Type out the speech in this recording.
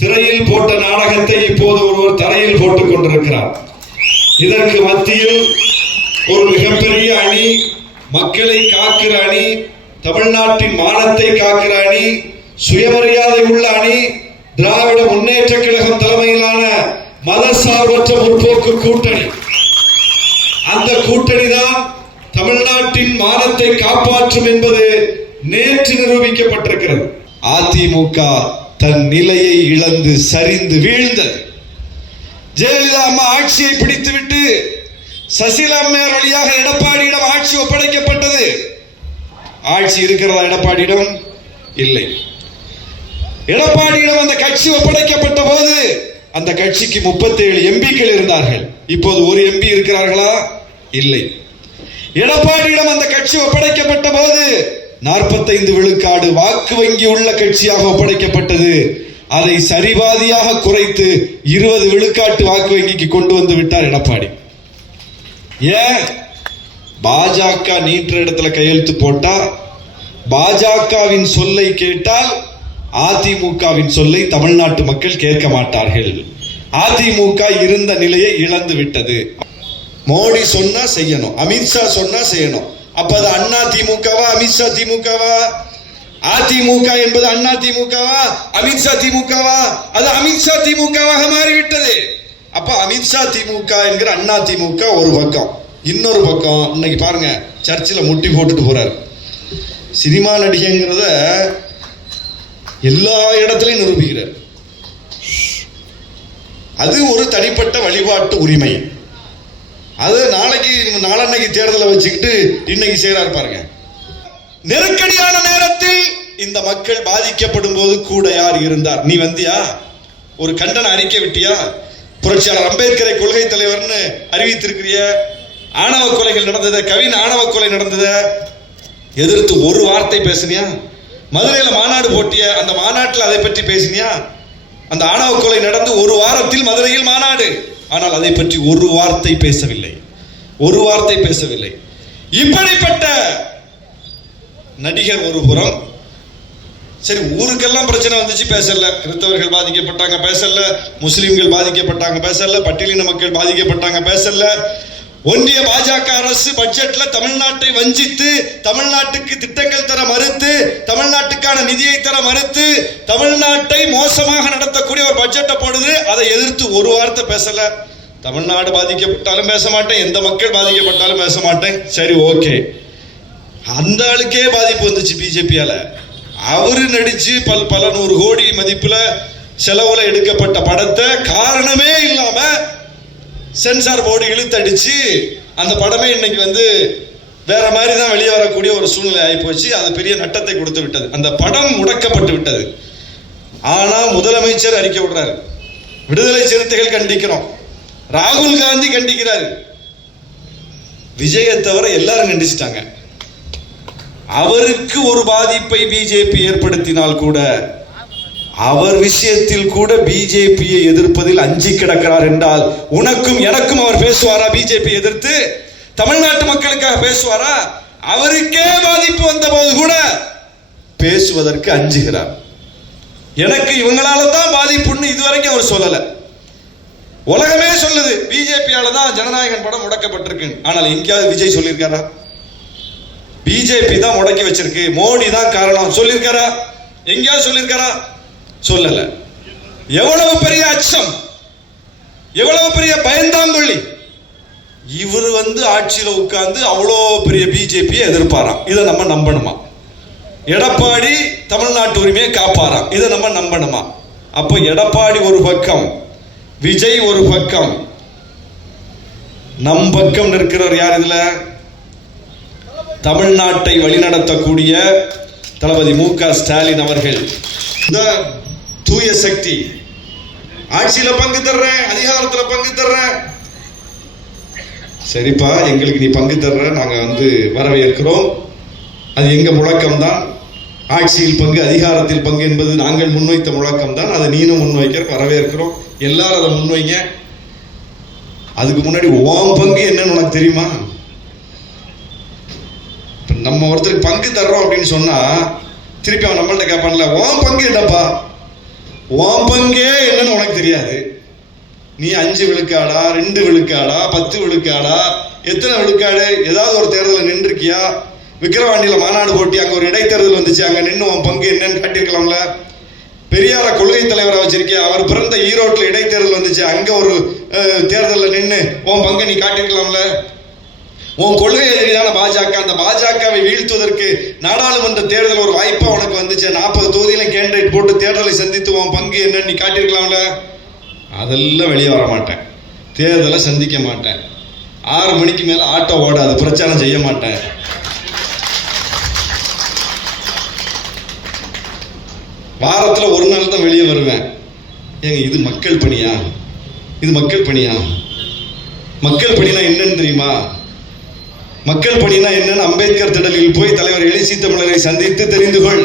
திரையில் போட்ட நாடகத்தை இப்போது ஒருவர் தரையில் போட்டுக் கொண்டிருக்கிறார். இதற்கு மத்தியில் ஒரு மிகப்பெரிய அணி, மக்களை காக்கிற அணி, தமிழ்நாட்டின் மானத்தை காக்கிற அணி, சுயமரியாதை உள்ள அணி, திராவிட முன்னேற்ற கழகம் தலைமையிலான மதசார்பற்ற முற்போக்கு கூட்டணி. அந்த கூட்டணி தான் தமிழ்நாட்டின் மானத்தை காப்பாற்றும் என்பது நேற்று நிரூபிக்கப்பட்டிருக்கிறது. அதிமுக தன் நிலையை இழந்து சரிந்து வீழ்ந்தது. ஜெயலலிதா அம்மா ஆட்சியை பிடித்துவிட்டு சசிகலா அம்மையார் வழியாக எடப்பாடியிடம் ஆட்சி ஒப்படைக்கப்பட்டது. ஆட்சி இருக்கிறதா எடப்பாடியிடம்? இல்லை. எடப்பாடியிடம் அந்த கட்சி ஒப்படைக்கப்பட்ட போது அந்த கட்சிக்கு 37 எம்பிக்கள் இருந்தார்கள். இப்போது ஒரு எம்பி இருக்கிறார்களா? இல்லை. எடப்பாடியிடம் அந்த கட்சி ஒப்படைக்கப்பட்ட போது 45 விழுக்காடு வாக்கு வங்கி உள்ள கட்சியாக ஒப்படைக்கப்பட்டது. அதை சரிபாதியாக குறைத்து 20 விழுக்காட்டு வாக்கு வங்கிக்கு கொண்டு வந்து விட்டார் எடப்பாடி. ஏன்? பாஜக நீற்ற இடத்துல கையெழுத்து போட்டா, பாஜகவின் சொல்லை கேட்டால் அதிமுகவின் சொல்லை தமிழ்நாட்டு மக்கள் கேட்க மாட்டார்கள். அதிமுக இருந்த நிலையை இழந்து விட்டது. மோடி சொன்னா செய்யணும், அமித்ஷா சொன்னா செய்யணும். அப்ப அது அண்ணா திமுகவா அமித்ஷா திமுகவா? அதிமுக என்பது அண்ணா திமுகவா அமித்ஷா திமுகவா? அது அமித்ஷா திமுகவாக மாறிவிட்டது. அப்ப அமித்ஷா திமுக என்கிற அண்ணா திமுக ஒரு பக்கம், இன்னொரு பக்கம் இன்னைக்கு பாருங்க சர்ச்சில் முட்டி போட்டுட்டு போறாரு. சினிமா நடிகைங்கிறத எல்லா இடத்திலையும் நிரூபிக்கிறார். அது ஒரு தனிப்பட்ட வழிபாட்டு உரிமை. அது நாளன்னைக்கு தேர்தலை வச்சுக்கிட்டு இன்னைக்கு செய்யறாரு பாருங்க. நெருக்கடியான நேரத்தில் இந்த மக்கள் பாதிக்கப்படும் போது கூட யார் இருந்தார்? நீ வந்தியா? ஒரு கண்டன அறிக்கை விட்டியா? புரட்சியாளர் அம்பேத்கரை கொள்கை தலைவர்னு அறிவித்திருக்கிறிய? ஆணவ கொலைகள் நடந்தது, கவின் ஆணவ கொலை நடந்தது, எதிர்த்து ஒரு வார்த்தை பேசினியா? மதுரையில் மாநாடு போட்டிய, அந்த மாநாட்டில் அதை பற்றி பேசினியா? அந்த ஆணவ கொலை நடந்து ஒரு வாரத்தில் மதுரையில் மாநாடு, ஆனால் அதை பற்றி ஒரு வார்த்தை பேசவில்லை, ஒரு வார்த்தை பேசவில்லை. இப்படிப்பட்ட நடிகர் ஒரு புறம். சரி, ஊருக்கெல்லாம் பிரச்சனை வந்துச்சு, பேசல. கிறிஸ்தவர்கள் பாதிக்கப்பட்டாங்க, பேசல. முஸ்லிம்கள் பாதிக்கப்பட்டாங்க, பேசல. பட்டியலின மக்கள் பாதிக்கப்பட்டாங்க, பேசல. ஒன்றிய பாஜக அரசு பட்ஜெட்ல தமிழ்நாட்டை வஞ்சித்து, தமிழ்நாட்டுக்கு திட்டங்கள் தர மறுத்து, தமிழ்நாட்டுக்கான நிதியை தர மறுத்து, தமிழ்நாட்டை மோசமாக நடத்தக்கூடிய ஒரு பட்ஜெட்டை போடுது. அதை எதிர்த்து ஒரு வார்த்தை பேசல. தமிழ்நாடு பாதிக்கப்பட்டாலும் பேச மாட்டேன், எந்த மக்கள் பாதிக்கப்பட்டாலும் பேச மாட்டேன். சரி, ஓகே. அந்த ஆளுக்கே பாதிப்பு வந்துச்சு பிஜேபியால. அவரு நடிச்சு பல 100 கோடி மதிப்புல செலவுல எடுக்கப்பட்ட படத்தை காரணமே இல்லாம சென்சார் போர்டு இழுத்தடிச்சு அந்த படமே இன்னைக்கு வேற மாதிரி தான் வெளியே வரக்கூடிய ஒரு சூழ்நிலை ஆகி போச்சு. அது பெரிய நட்டத்தை கொடுத்து விட்டது. அந்த படம் முடக்கப்பட்டு விட்டது. ஆனா முதலமைச்சர் அறிக்கை விடுறாரு, விடுதலை சிறுத்தைகள் கண்டிக்கிறோம், ராகுல் காந்தி கண்டிக்கிறாரு, விஜயை தவிர எல்லாரும் கண்டிச்சிட்டாங்க. அவருக்கு ஒரு பாதிப்பை பிஜேபி ஏற்படுத்தினால் கூட, அவர் விஷயத்தில் கூட பிஜேபியை எதிர்ப்பதில் அஞ்சி கிடக்கிறார் என்றால், உனக்கும் எனக்கும் அவர் பேசுவாரா? பிஜேபி எதிர்த்து தமிழ்நாட்டு மக்களுக்காக பேசுவாரா? அவருக்கே பாதிப்பு வந்த போது கூட பேசுவதற்கு அஞ்சுகிறார். எனக்கு இவங்களால தான் பாதிப்புன்னு இதுவரைக்கும் அவர் சொல்லல. உலகமே சொல்லுது பிஜேபியால தான் ஜனநாயகன் படம் முடக்கப்பட்டிருக்கு. ஆனால் எங்கேயாவது விஜய் சொல்லியிருக்காரா? பிஜேபி தான் முடக்கி வச்சிருக்கு, மோடி தான் காரணம் சொல்லியிருக்காரா? எங்கேயாவது சொல்லியிருக்காரா? சொல்லல. எவ்வளவு பெரிய அச்சம், எவ்வளவு பெரிய பயந்தாங்கொள்ளி. இவர் ஆட்சியில உட்கார்ந்து அவ்வளோ பெரிய பிஜேபியை எதிர்ப்பாராம். இதை நம்ம நம்பணுமா? எடப்பாடி தமிழ்நாட்டு உரிமையை காப்பாராம். இதை நம்ம நம்பணுமா? அப்போ எடப்பாடி ஒரு பக்கம், விஜய் ஒரு பக்கம், நம் பக்கம் நிற்கிறவர் யார்? இதுல தமிழ்நாட்டை வழிநடத்தக்கூடிய தளபதி மு.க. ஸ்டாலின் அவர்கள். இந்த தூய சக்தி, ஆட்சியில பங்கு தர்றேன், அதிகாரத்துல பங்கு தர்றேன். சரிப்பா, எங்களுக்கு நீ பங்கு தர்ற, நாங்க வரவேற்கிறோம். அது எங்க முழக்கம் தான். ஆட்சியில் பங்கு, அதிகாரத்தில் பங்கு என்பது நாங்கள் முன்வைத்த முழக்கம் தான். அதை நீனும் முன்வைக்கிற, வரவேற்கிறோம். எல்லாரும் அதை முன்வைங்க. அதுக்கு முன்னாடி ஓம் பங்கு என்னன்னு உனக்கு தெரியுமா? நம்ம ஒருத்தருக்கு பங்கு தர்றோம் அப்படின்னு சொன்னா திருப்பி அவன் நம்மள்ட்ட கேட்பான்ல, ஓம் பங்கு என்னப்பா? உன் பங்கே என்னன்னு உனக்கு தெரியாது. நீ 5 விழுக்காடா, 2 விழுக்காடா, 10 விழுக்காடா, எத்தனை விழுக்காடு? ஏதாவது ஒரு தேர்தலில் நின்றுருக்கியா? விக்கிரவாண்டியில மாநாடு போட்டி அங்க ஒரு இடைத்தேர்தல் வந்துச்சு, அங்க நின்று உன் பங்கு என்னன்னு காட்டியிருக்கலாம்ல. பெரியார கொள்கை தலைவரை வச்சிருக்கியா, அவர் பிறந்த ஈரோட்டில் இடைத்தேர்தல் வந்துச்சு, அங்க ஒரு தேர்தலில் நின்று உன் பங்கை நீ காட்டியிருக்கலாம்ல. உன் கொள்கை எதிரான பாஜக, அந்த பாஜகவை வீழ்த்துவதற்கு நாடாளுமன்ற தேர்தல் ஒரு வாய்ப்பா உனக்கு வந்துச்சு. 40 தொகுதியில கேண்டிடேட் போட்டு தேர்தலை சந்தித்து உன் பங்கு என்னன்னு நீ காட்டியிருக்கலாம்ல. அதெல்லாம் வெளியே வர மாட்டேன், தேர்தலை சந்திக்க மாட்டேன், 6 மணிக்கு மேல ஆட்டோ ஓடாது, பிரச்சாரம் செய்ய மாட்டேன். வாரத்தில் ஒரு நாள் தான் வெளியே வருவேன். ஏங்க இது மக்கள் பணியா? இது மக்கள் பணியா? மக்கள் பணினா என்னன்னு தெரியுமா? மக்கள் பணினா என்னன்னு அம்பேத்கர் திடலில் போய் தலைவர் எழுச்சி தமிழரை சந்தித்து தெரிந்து கொள்.